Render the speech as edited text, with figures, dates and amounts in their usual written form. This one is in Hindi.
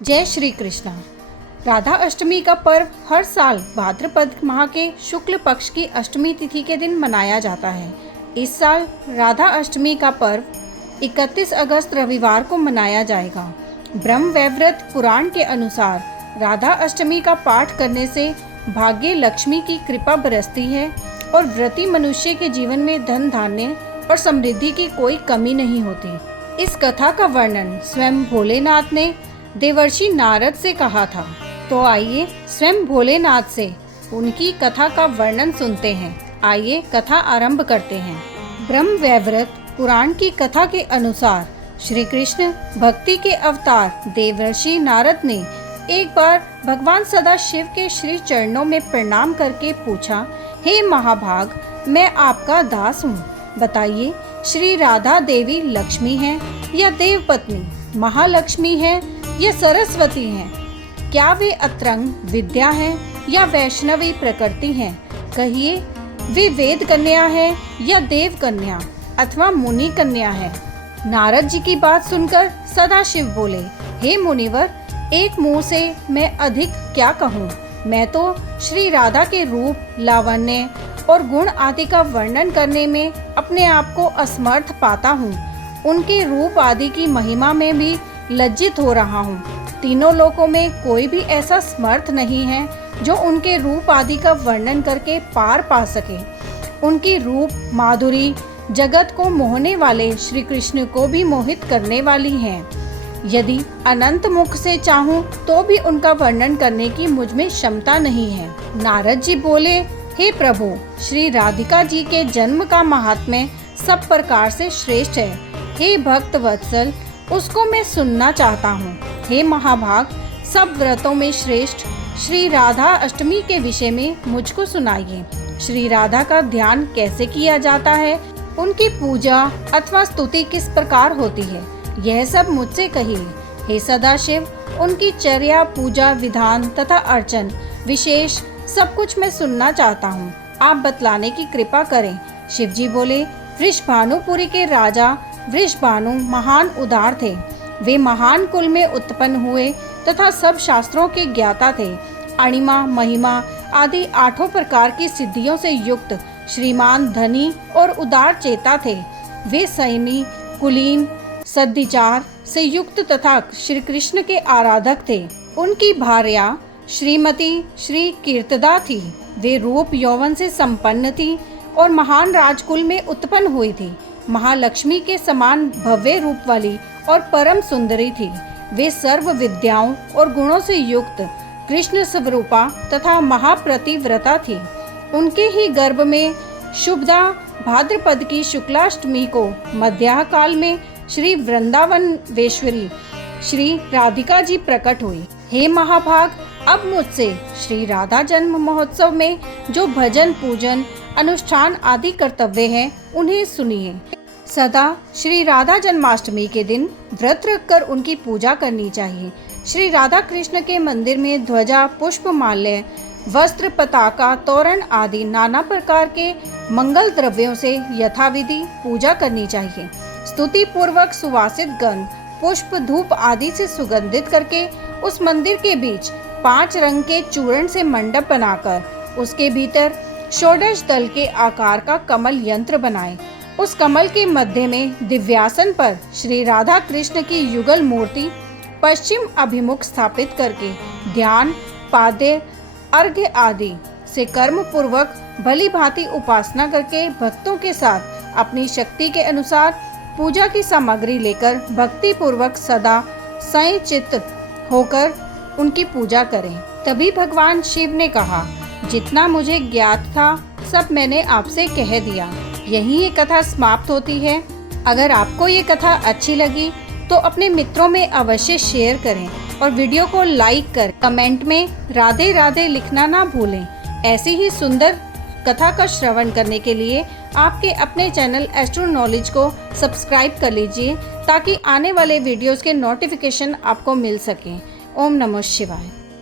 जय श्री कृष्णा। राधा अष्टमी का पर्व हर साल भाद्रपद माह के शुक्ल पक्ष की अष्टमी तिथि के दिन मनाया जाता है। इस साल राधा अष्टमी का पर्व 31 अगस्त रविवार को मनाया जाएगा। ब्रह्म वैवर्त पुराण के अनुसार राधा अष्टमी का पाठ करने से भाग्य लक्ष्मी की कृपा बरसती है और व्रती मनुष्य के जीवन में धन धान्य और समृद्धि की कोई कमी नहीं होती। इस कथा का वर्णन स्वयं भोलेनाथ ने देवर्षि नारद से कहा था। तो आइए स्वयं भोलेनाथ से उनकी कथा का वर्णन सुनते हैं। आइए कथा आरंभ करते हैं। ब्रह्म वैवर्त पुराण की कथा के अनुसार श्री कृष्ण भक्ति के अवतार देवर्षि नारद ने एक बार भगवान सदाशिव के श्री चरणों में प्रणाम करके पूछा, हे महाभाग, मैं आपका दास हूँ। बताइए, श्री राधा देवी लक्ष्मी है या देवपत्नी, महालक्ष्मी है या सरस्वती हैं? क्या वे अतरंग विद्या हैं या वैष्णवी प्रकृति हैं? कहिए, वे वेद कन्या है या देव कन्या अथवा मुनि कन्या है? नारद जी की बात सुनकर सदाशिव बोले, हे मुनिवर, एक मुंह से मैं अधिक क्या कहूँ। मैं तो श्री राधा के रूप, लावण्य और गुण आदि का वर्णन करने में अपने आप को असमर्थ पाता हूँ। उनके रूप आदि की महिमा में भी लज्जित हो रहा हूँ। तीनों लोकों में कोई भी ऐसा समर्थ नहीं है जो उनके रूप आदि का वर्णन करके पार पा सके। उनकी रूप माधुरी जगत को मोहने वाले श्री कृष्ण को भी मोहित करने वाली हैं। यदि अनंत मुख से चाहूं तो भी उनका वर्णन करने की मुझ में क्षमता नहीं है। नारद जी बोले, हे प्रभु, श्री राधिका जी के जन्म का महात्म्य सब प्रकार से श्रेष्ठ है। हे भक्त वत्सल, उसको मैं सुनना चाहता हूँ। हे महाभाग, सब व्रतों में श्रेष्ठ श्री राधा अष्टमी के विषय में मुझको सुनाइए। श्री राधा का ध्यान कैसे किया जाता है, उनकी पूजा अथवा स्तुति किस प्रकार होती है, यह सब मुझसे कहिए। हे सदाशिव, उनकी चर्या, पूजा विधान तथा अर्चन विशेष सब कुछ मैं सुनना चाहता हूँ। आप बतलाने की कृपा करें। शिवजी बोले, वृषभानुपुरी के राजा वृषभानु महान उदार थे। वे महान कुल में उत्पन्न हुए तथा सब शास्त्रों के ज्ञाता थे। अणिमा, महिमा आदि 8 प्रकार की सिद्धियों से युक्त श्रीमान, धनी और उदार चेता थे। वे संयमी, कुलीन, सद्विचार से युक्त तथा श्री कृष्ण के आराधक थे। उनकी भार्या श्रीमती श्री कीर्तदा थी। वे रूप यौवन से संपन्न थी और महान राजकुल में उत्पन्न हुई थी। महालक्ष्मी के समान भव्य रूप वाली और परम सुंदरी थी। वे सर्व विद्याओं और गुणों से युक्त कृष्ण स्वरूपा तथा महाप्रतिव्रता थी। उनके ही गर्भ में शुभदा भाद्रपद की शुक्लाष्टमी को मध्याह काल में श्री वृंदावन वेश्वरी श्री राधिका जी प्रकट हुई। हे महाभाग, अब मुझसे श्री राधा जन्म महोत्सव में जो भजन, पूजन, अनुष्ठान आदि कर्तव्य हैं, उन्हें सुनिए। सदा श्री राधा जन्माष्टमी के दिन व्रत रखकर उनकी पूजा करनी चाहिए। श्री राधा कृष्ण के मंदिर में ध्वजा, पुष्प, माल्य, वस्त्र, पताका, तोरण आदि नाना प्रकार के मंगल द्रव्यों से यथाविधि पूजा करनी चाहिए। स्तुति पूर्वक सुवासित गंध, पुष्प, धूप आदि से सुगंधित करके उस मंदिर के बीच 5 रंग के चूर्ण से मंडप बनाकर उसके भीतर षोडश दल के आकार का कमल यंत्र बनाएं। उस कमल के मध्य में दिव्यासन पर श्री राधा कृष्ण की युगल मूर्ति पश्चिम अभिमुख स्थापित करके ध्यान, पाद्य, अर्घ्य आदि से कर्म पूर्वक भली भांति उपासना करके भक्तों के साथ अपनी शक्ति के अनुसार पूजा की सामग्री लेकर भक्ति पूर्वक सदा संचित होकर उनकी पूजा करें। तभी भगवान शिव ने कहा, जितना मुझे ज्ञात था सब मैंने आपसे कह दिया। यही ये कथा समाप्त होती है। अगर आपको ये कथा अच्छी लगी तो अपने मित्रों में अवश्य शेयर करें और वीडियो को लाइक कर कमेंट में राधे राधे लिखना ना भूलें। ऐसी ही सुंदर कथा का श्रवण करने के लिए आपके अपने चैनल एस्ट्रो नॉलेज को सब्सक्राइब कर लीजिए ताकि आने वाले वीडियोस के नोटिफिकेशन आपको मिल सकें। ओम नमः शिवाय।